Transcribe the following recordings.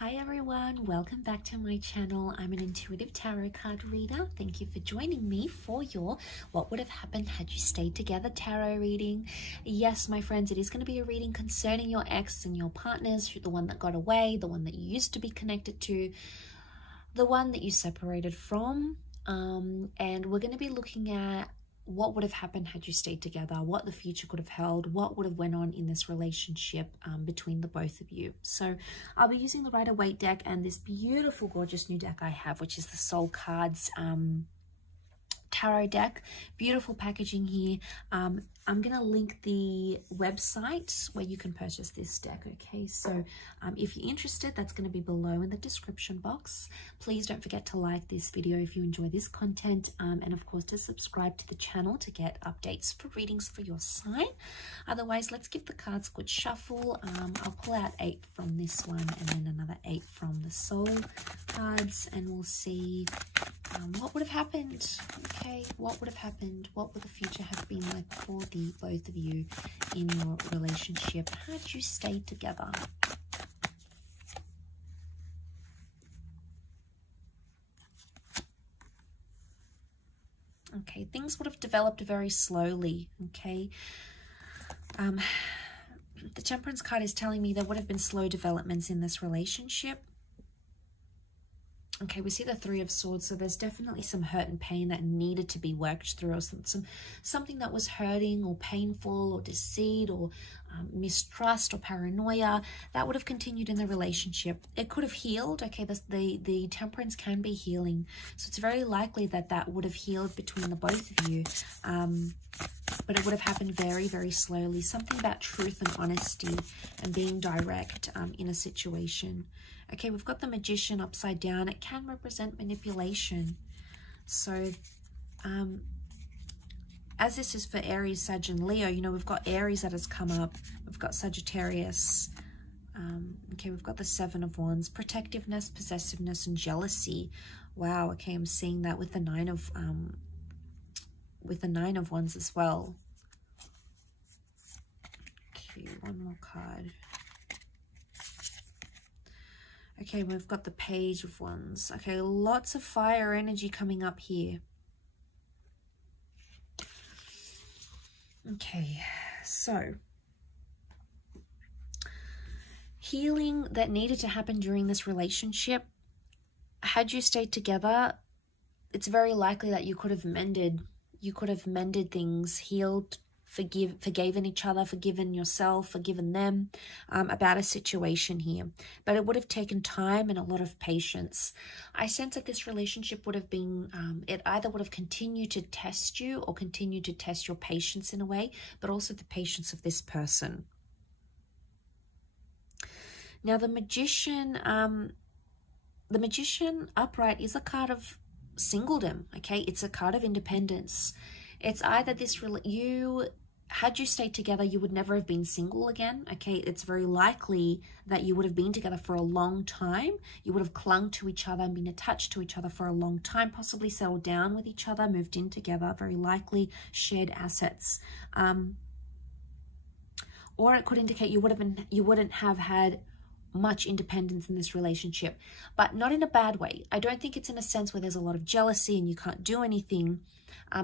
Hi everyone, welcome back to my channel. I'm an intuitive tarot card reader. Thank you for joining me for your What Would Have Happened Had You Stayed Together tarot reading. Yes, my friends, it is going to be a reading concerning your ex and your partners, the one that got away, the one that you used to be connected to, the one that you separated from. And we're going to be looking at what would have happened had you stayed together, what the future could have held, what would have went on in this relationship between the both of you. So I'll be using the Rider-Waite deck and this beautiful, gorgeous new deck I have, which is the Soul Cards tarot deck. Beautiful packaging here. I'm going to link the website where you can purchase this deck, okay? So if you're interested, that's going to be below in the description box. Please don't forget to like this video if you enjoy this content, and of course to subscribe to the channel to get updates for readings for your sign. Otherwise, let's give the cards a good shuffle. I'll pull out 8 from this one and then another 8 from the Soul cards, and we'll see what would have happened. Okay, what would have happened? What would the future have been like for the both of you in your relationship had you stayed together? Okay, things would have developed very slowly. Okay, the Temperance card is telling me there would have been slow developments in this relationship. Okay, we see the Three of Swords, so there's definitely some hurt and pain that needed to be worked through, or something that was hurting or painful or deceit or mistrust or paranoia that would have continued in the relationship. It could have healed. Okay, the Temperance can be healing, so it's very likely that that would have healed between the both of you, but it would have happened very, very slowly. Something about truth and honesty and being direct in a situation. Okay, we've got the Magician upside down. It can represent manipulation. So, as this is for Aries, Sag, and Leo, you know, we've got Aries that has come up. We've got Sagittarius. Okay, we've got the Seven of Wands. Protectiveness, possessiveness, and jealousy. Wow, okay, I'm seeing that with the Nine of Wands as well. Okay, one more card. Okay, we've got the Page of Wands. Okay, lots of fire energy coming up here. Okay, so healing that needed to happen during this relationship. Had you stayed together, it's very likely that you could have mended. You could have mended things, healed, forgiven each other, forgiven yourself, forgiven them about a situation here. But it would have taken time and a lot of patience. I sense that this relationship would have been, it either would have continued to test you or continued to test your patience in a way, but also the patience of this person. Now the Magician upright is a card of singledom, okay? It's a card of independence. It's either had you stayed together, you would never have been single again, okay? It's very likely that you would have been together for a long time. You would have clung to each other and been attached to each other for a long time, possibly settled down with each other, moved in together, very likely shared assets. Or it could indicate you wouldn't have had much independence in this relationship, but not in a bad way. I don't think it's in a sense where there's a lot of jealousy and you can't do anything.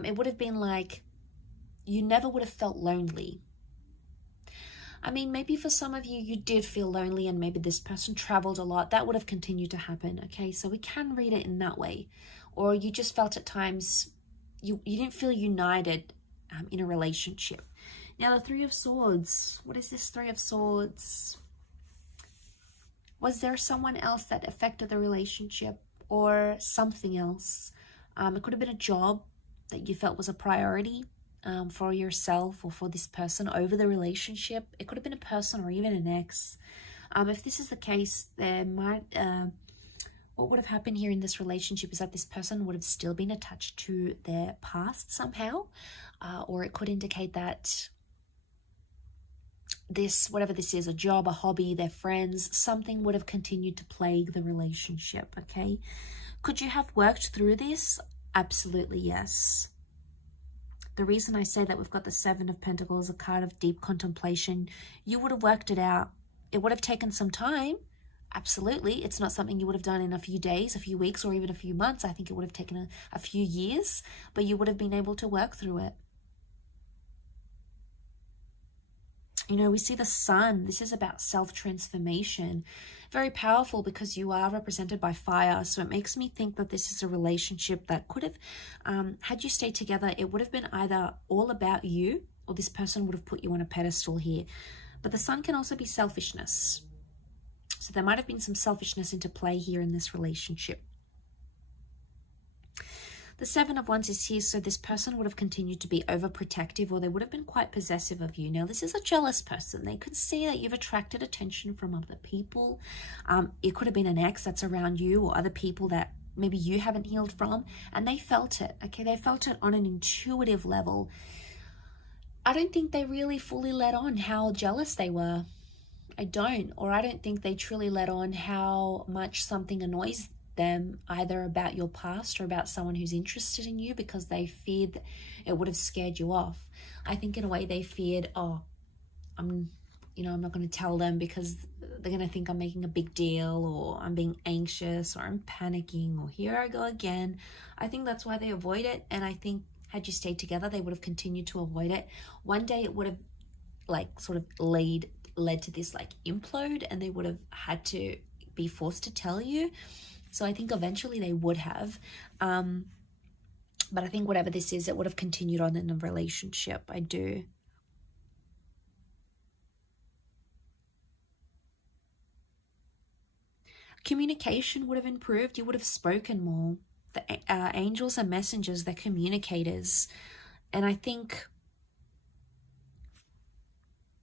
It would have been like you never would have felt lonely. I mean, maybe for some of you, you did feel lonely and maybe this person traveled a lot. That would have continued to happen, okay? So we can read it in that way. Or you just felt at times you didn't feel united in a relationship. Now, the Three of Swords. What is this Three of Swords? Was there someone else that affected the relationship or something else? It could have been a job that you felt was a priority for yourself or for this person over the relationship. It could have been a person or even an ex. If this is the case, there might what would have happened here in this relationship is that this person would have still been attached to their past somehow, or it could indicate that this, whatever this is, a job, a hobby, their friends, something would have continued to plague the relationship, okay? Could you have worked through this? Absolutely, yes. The reason I say that we've got the Seven of Pentacles, a card of deep contemplation, you would have worked it out. It would have taken some time, Absolutely. It's not something you would have done in a few days, a few weeks, or even a few months. I think it would have taken a few years, but you would have been able to work through it. You know, we see the sun. This is about self-transformation. Very powerful because you are represented by fire. So it makes me think that this is a relationship that could have, had you stayed together, it would have been either all about you or this person would have put you on a pedestal here. But the sun can also be selfishness. So there might have been some selfishness into play here in this relationship. The Seven of Wands is here, so this person would have continued to be overprotective, or they would have been quite possessive of you. Now, this is a jealous person. They could see that you've attracted attention from other people. It could have been an ex that's around you or other people that maybe you haven't healed from, and they felt it, okay? They felt it on an intuitive level. I don't think they really fully let on how jealous they were. I don't think they truly let on how much something annoys them, either about your past or about someone who's interested in you, because they feared that it would have scared you off. I think in a way they feared, oh, I'm not going to tell them because they're going to think I'm making a big deal, or I'm being anxious, or I'm panicking, or here I go again. I think that's why they avoid it. And I think had you stayed together, they would have continued to avoid it. One day it would have sort of led to this implode, and they would have had to be forced to tell you. So I think eventually they would have. But I think whatever this is, it would have continued on in a relationship. I do. Communication would have improved. You would have spoken more. The angels are messengers. They're communicators. And I think,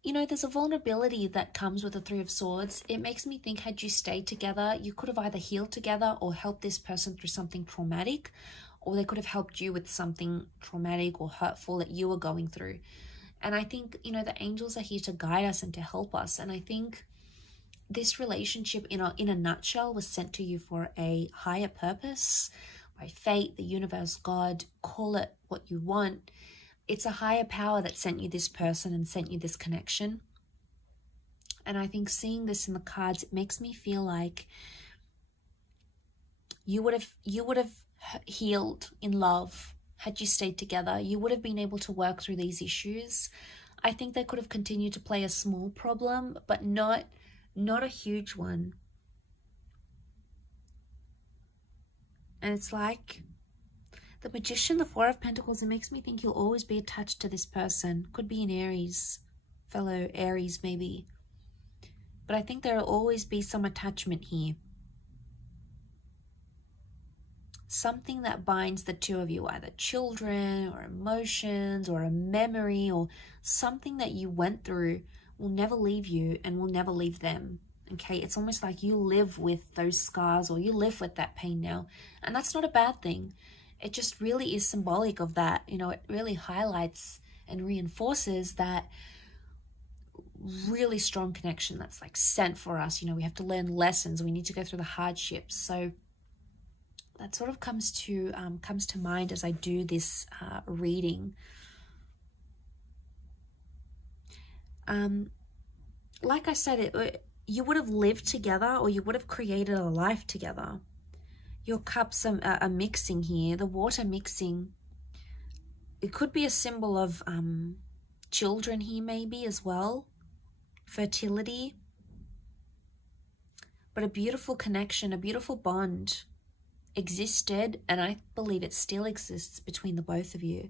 there's a vulnerability that comes with the Three of Swords. It makes me think, had you stayed together, you could have either healed together or helped this person through something traumatic, or they could have helped you with something traumatic or hurtful that you were going through. And I think, the angels are here to guide us and to help us. And I think this relationship, in a nutshell, was sent to you for a higher purpose, by fate, the universe, God, call it what you want. It's a higher power that sent you this person and sent you this connection. And I think seeing this in the cards, it makes me feel like you would have healed in love had you stayed together. You would have been able to work through these issues. I think they could have continued to play a small problem, but not a huge one. And it's like the Magician, the Four of Pentacles, it makes me think you'll always be attached to this person. Could be an Aries, fellow Aries maybe. But I think there will always be some attachment here. Something that binds the two of you, either children or emotions or a memory or something that you went through, will never leave you and will never leave them. Okay, it's almost like you live with those scars, or you live with that pain now. And that's not a bad thing. It just really is symbolic of that. It really highlights and reinforces that really strong connection that's sent for us. We have to learn lessons. We need to go through the hardships. So that sort of comes to mind as I do this reading. Like I said, you would have lived together, or you would have created a life together. Your cups are mixing here, the water mixing. It could be a symbol of children here maybe as well, fertility. But a beautiful connection, a beautiful bond existed, and I believe it still exists between the both of you.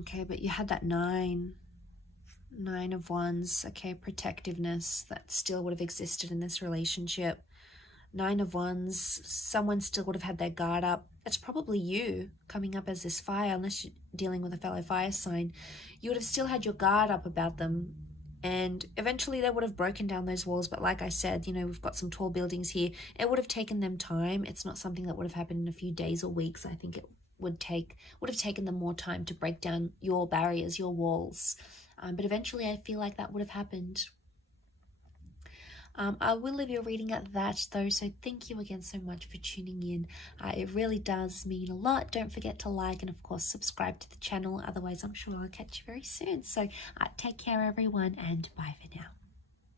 Okay, but you had that Nine of Wands. Okay, protectiveness that still would have existed in this relationship. Nine of Wands, someone still would have had their guard up. It's probably you coming up as this fire, unless you're dealing with a fellow fire sign. You would have still had your guard up about them. And eventually they would have broken down those walls. But like I said, we've got some tall buildings here. It would have taken them time. It's not something that would have happened in a few days or weeks. I think it would have taken them more time to break down your barriers, your walls. But eventually I feel like that would have happened. I will leave your reading at that though, so thank you again so much for tuning in. It really does mean a lot. Don't forget to like and of course subscribe to the channel, otherwise I'm sure I'll catch you very soon. So take care everyone, and bye for now.